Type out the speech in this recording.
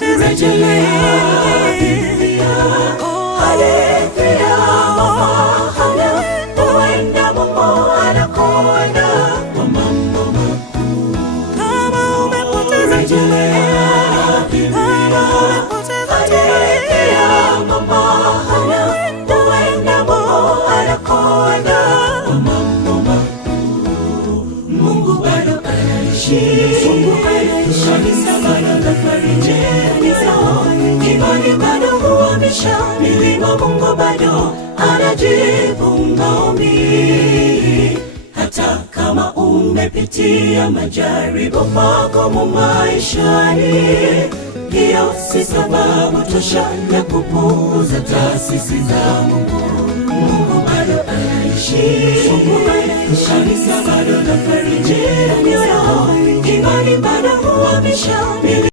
rejelea Biblia, hadithi ya mama Hana, huenda Mungu anakwenda kwa mambo makuu. Kama umepoteza Rejelea Biblia, hadithi ya mama Hana, huenda Mungu anakwenda kwa mambo makuu. Mungu bado anaishi, kanisa bado lafariji, imani bado huamisha milima. Mungu bado anajibu maombi. Hata kama umepitia majaribu magumu maishani, hiyo si sababu tosha ya kupuuza taasisi za Mungu. Mungu bado anaishi, kanisa bado lafariji, imani bado huamisha milima.